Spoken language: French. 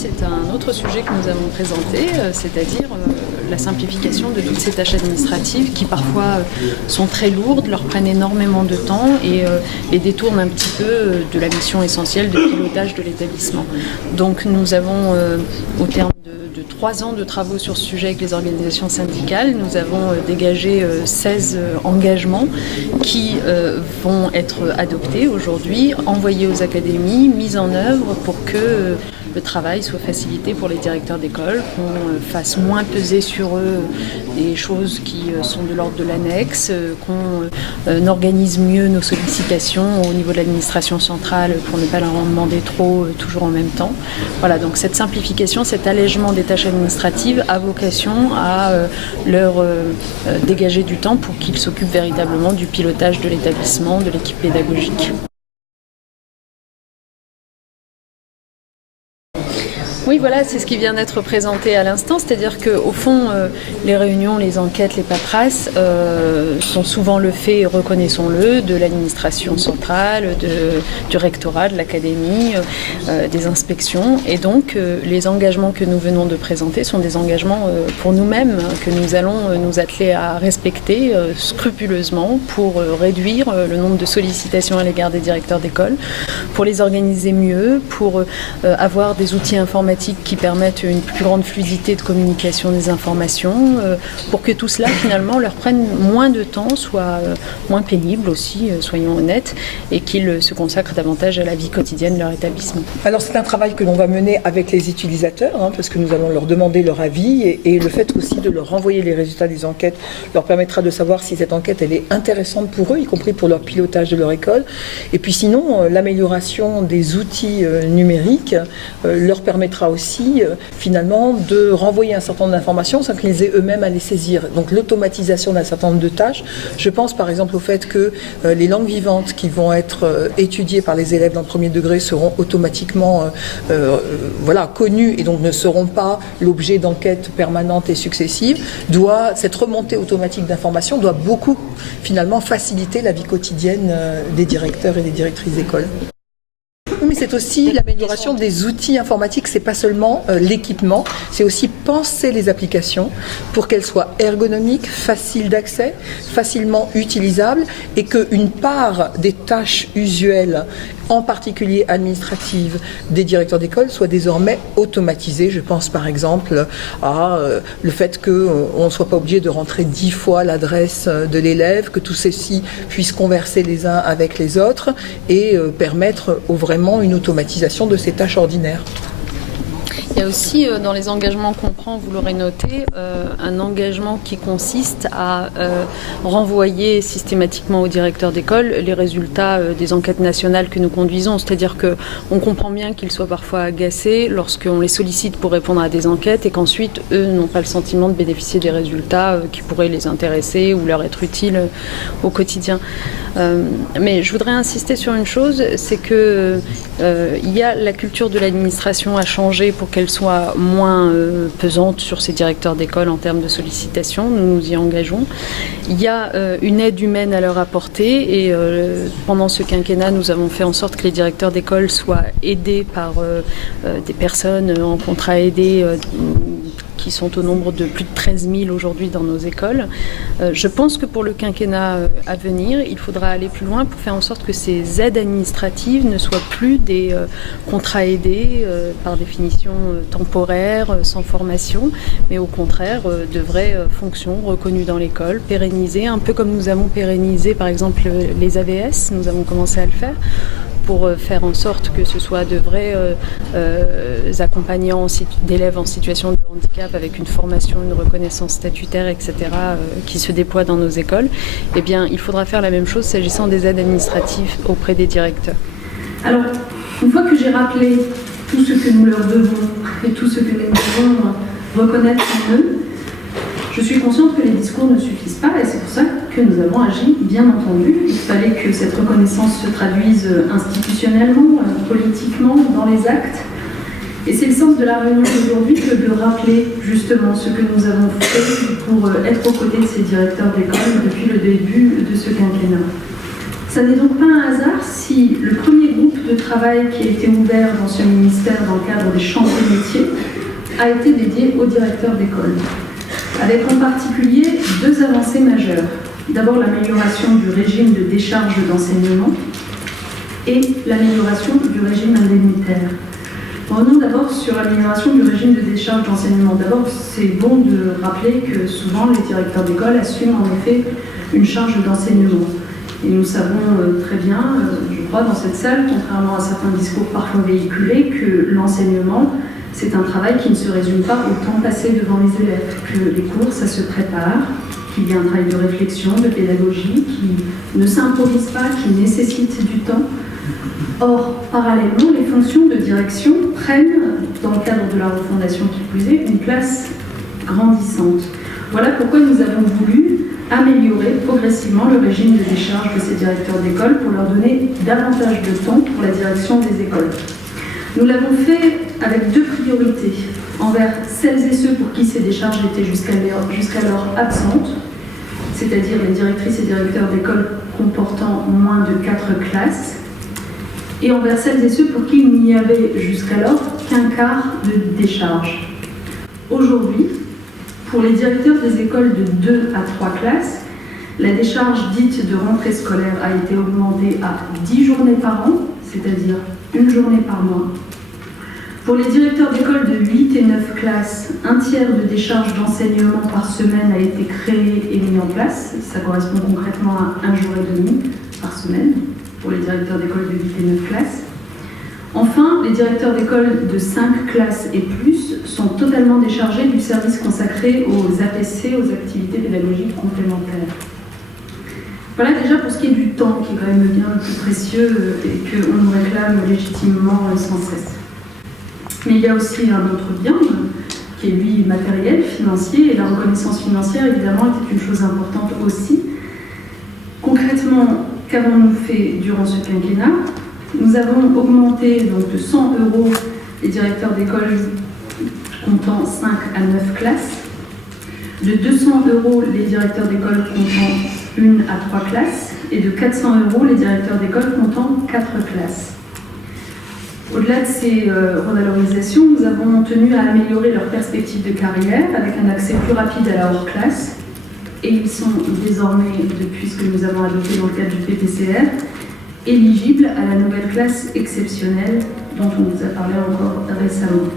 c'est un autre sujet que nous avons présenté, c'est-à-dire la simplification de toutes ces tâches administratives qui parfois sont très lourdes, leur prennent énormément de temps et les détournent un petit peu de la mission essentielle de pilotage de l'établissement. Donc nous avons, au terme de 3 ans de travaux sur ce sujet avec les organisations syndicales, nous avons dégagé 16 engagements qui vont être adoptés aujourd'hui, envoyés aux académies, mis en œuvre pour que le travail soit facilité pour les directeurs d'école, qu'on fasse moins peser sur eux des choses qui sont de l'ordre de l'annexe, qu'on organise mieux nos sollicitations au niveau de l'administration centrale pour ne pas leur en demander trop toujours en même temps. Voilà, donc cette simplification, cet allègement des tâches administratives a vocation à leur dégager du temps pour qu'ils s'occupent véritablement du pilotage de l'établissement, de l'équipe pédagogique. Oui, voilà, c'est ce qui vient d'être présenté à l'instant, c'est-à-dire qu'au fond, les réunions, les enquêtes, les paperasses sont souvent le fait, reconnaissons-le, de l'administration centrale, du rectorat, de l'académie, des inspections. Et donc, les engagements que nous venons de présenter sont des engagements pour nous-mêmes, que nous allons nous atteler à respecter scrupuleusement pour réduire le nombre de sollicitations à l'égard des directeurs d'école, pour les organiser mieux, pour avoir des outils informatiques qui permettent une plus grande fluidité de communication des informations, pour que tout cela finalement leur prenne moins de temps, soit moins pénible aussi, soyons honnêtes, et qu'ils se consacrent davantage à la vie quotidienne de leur établissement. Alors c'est un travail que l'on va mener avec les utilisateurs, parce que nous allons leur demander leur avis, et le fait aussi de leur renvoyer les résultats des enquêtes leur permettra de savoir si cette enquête elle est intéressante pour eux, y compris pour leur pilotage de leur école. Et puis sinon, l'amélioration des outils numériques leur permettra aussi finalement de renvoyer un certain nombre d'informations sans qu'ils aient eux-mêmes à les saisir. Donc l'automatisation d'un certain nombre de tâches. Je pense par exemple au fait que les langues vivantes qui vont être étudiées par les élèves dans le premier degré seront automatiquement connues et donc ne seront pas l'objet d'enquêtes permanentes et successives. Cette remontée automatique d'informations doit beaucoup finalement faciliter la vie quotidienne des directeurs et des directrices d'école. Mais c'est aussi l'amélioration des outils informatiques, c'est pas seulement l'équipement, c'est aussi penser les applications pour qu'elles soient ergonomiques, faciles d'accès, facilement utilisables et qu'une part des tâches usuelles, en particulier administratives, des directeurs d'école soit désormais automatisée. Je pense par exemple à le fait qu'on ne soit pas obligé de rentrer 10 fois l'adresse de l'élève, que tout ceci puisse converser les uns avec les autres et permettre vraiment une automatisation de ces tâches ordinaires. Il y a aussi dans les engagements qu'on prend, vous l'aurez noté, un engagement qui consiste à renvoyer systématiquement au directeur d'école les résultats des enquêtes nationales que nous conduisons. C'est-à-dire qu'on comprend bien qu'ils soient parfois agacés lorsqu'on les sollicite pour répondre à des enquêtes et qu'ensuite, eux n'ont pas le sentiment de bénéficier des résultats qui pourraient les intéresser ou leur être utiles au quotidien. Mais je voudrais insister sur une chose, c'est que il y a la culture de l'administration à changer pour qu'elle soit moins pesante sur ces directeurs d'école en termes de sollicitation. Nous nous y engageons. Il y a une aide humaine à leur apporter et pendant ce quinquennat, nous avons fait en sorte que les directeurs d'école soient aidés par des personnes en contrat aidé qui sont au nombre de plus de 13 000 aujourd'hui dans nos écoles. Je pense que pour le quinquennat à venir, il faudra aller plus loin pour faire en sorte que ces aides administratives ne soient plus des contrats aidés, par définition temporaires, sans formation, mais au contraire de vraies fonctions reconnues dans l'école, pérennisées, un peu comme nous avons pérennisé par exemple les AVS, nous avons commencé à le faire, pour faire en sorte que ce soit de vrais accompagnants d'élèves en situation de handicap avec une formation, une reconnaissance statutaire, etc., qui se déploient dans nos écoles, eh bien, il faudra faire la même chose s'agissant des aides administratives auprès des directeurs. Alors, une fois que j'ai rappelé tout ce que nous leur devons et tout ce que nous devons reconnaître en eux, je suis consciente que les discours ne suffisent pas et c'est pour ça que nous avons agi, bien entendu. Il fallait que cette reconnaissance se traduise institutionnellement, politiquement, dans les actes. Et c'est le sens de la réunion d'aujourd'hui que de rappeler justement ce que nous avons fait pour être aux côtés de ces directeurs d'école depuis le début de ce quinquennat. Ça n'est donc pas un hasard si le premier groupe de travail qui a été ouvert dans ce ministère dans le cadre des chantiers métiers a été dédié au directeur d'école, avec en particulier deux avancées majeures. D'abord l'amélioration du régime de décharge d'enseignement et l'amélioration du régime indemnitaire. Revenons d'abord sur l'amélioration du régime de décharge d'enseignement. D'abord, c'est bon de rappeler que souvent les directeurs d'école assument en effet une charge d'enseignement. Et nous savons très bien, je crois, dans cette salle, contrairement à certains discours parfois véhiculés, que l'enseignement, c'est un travail qui ne se résume pas au temps passé devant les élèves, que les cours, ça se prépare, qu'il y a un travail de réflexion, de pédagogie, qui ne s'improvise pas, qui nécessite du temps. Or, parallèlement, les fonctions de direction prennent, dans le cadre de la refondation qui plus est, une place grandissante. Voilà pourquoi nous avons voulu améliorer progressivement le régime de décharge de ces directeurs d'école pour leur donner davantage de temps pour la direction des écoles. Nous l'avons fait avec deux priorités, envers celles et ceux pour qui ces décharges étaient jusqu'alors absentes, c'est-à-dire les directrices et directeurs d'école comportant moins de 4 classes, et envers celles et ceux pour qui il n'y avait jusqu'alors qu'un quart de décharge. Aujourd'hui, pour les directeurs des écoles de 2 à 3 classes, la décharge dite de rentrée scolaire a été augmentée à 10 journées par an, c'est-à-dire une journée par mois. Pour les directeurs d'école de 8 et 9 classes, un tiers de décharge d'enseignement par semaine a été créé et mis en place. Ça correspond concrètement à 1 jour et demi par semaine pour les directeurs d'école de 8 et 9 classes. Enfin, les directeurs d'école de 5 classes et plus sont totalement déchargés du service consacré aux APC, aux activités pédagogiques complémentaires. Voilà déjà pour ce qui est du temps, qui est quand même le bien le plus précieux et qu'on nous réclame légitimement sans cesse. Mais il y a aussi un autre bien, qui est lui matériel, financier, et la reconnaissance financière évidemment était une chose importante aussi. Concrètement, qu'avons-nous fait durant ce quinquennat ? Nous avons augmenté donc de 100 € les directeurs d'école comptant 5 à 9 classes, de 200 € les directeurs d'école comptant 1 à 3 classes et de 400 € les directeurs d'école comptant 4 classes. Au-delà de ces revalorisations, nous avons tenu à améliorer leurs perspectives de carrière avec un accès plus rapide à la hors-classe et ils sont désormais, depuis ce que nous avons adopté dans le cadre du PPCR, éligibles à la nouvelle classe exceptionnelle dont on nous a parlé encore récemment.